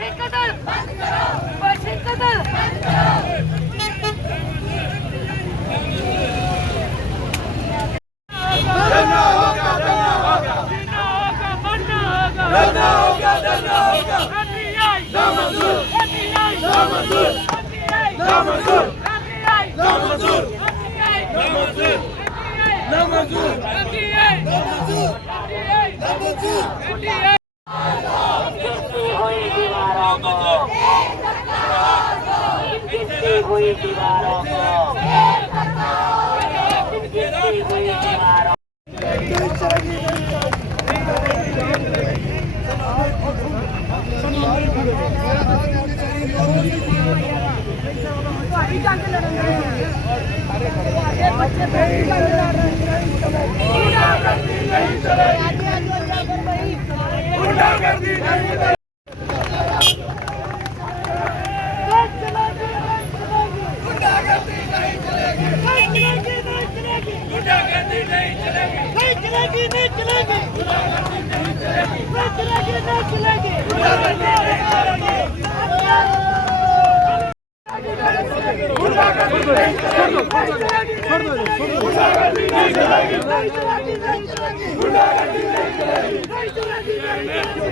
बशी कतल बंद करो, बशी कतल बंद करो। डरना होगा, डरना होगा, डरना होगा, डरना होगा। ना मंजूर, ना मंजूर, ना मंजूर, ना मंजूर, ना मंजूर, ना मंजूर, ना मंजूर, ना मंजूर। गिरती हुई दीवारों को, गिरती हुई दीवारों को, गिरती हुई दीवारों।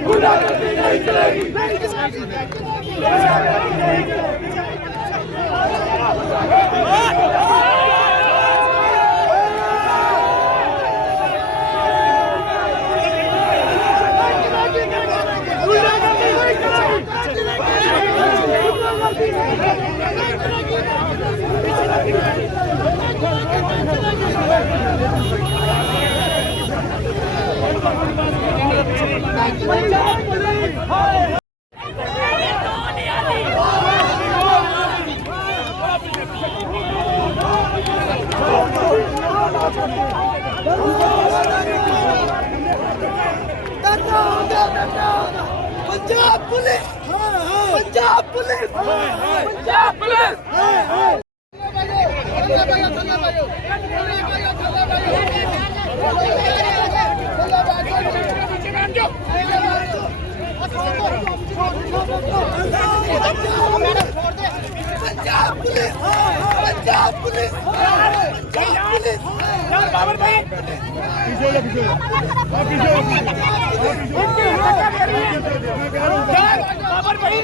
गुंडागर्दी नहीं चलेगी। Punjab police, Punjab police, Punjab police. Punjab police, Punjab police, Punjab police. Babar भाई पीछे पीछे बाबर भाई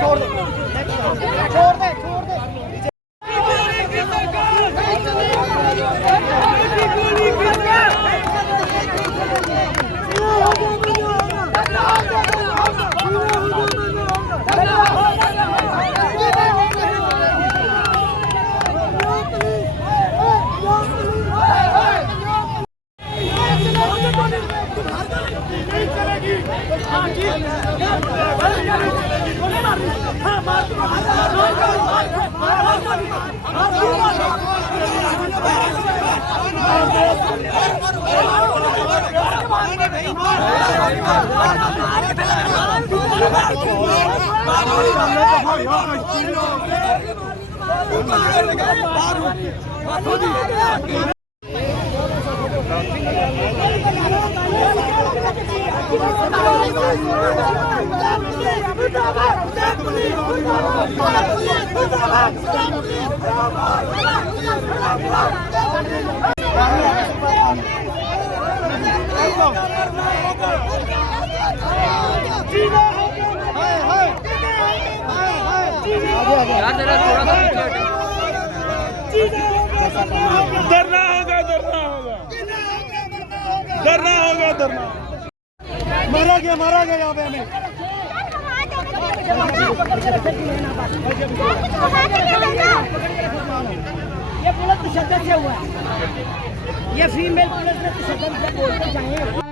छोड़ दे। डरना होगा, डरना होगा, डरना होगा, डरना। मारा गया यहाँ पे हमें। ये पुलिस तशद्दुद से हुआ है, ये फीमेल पुलिस ने तशद्दुद से बोलते चाहिए।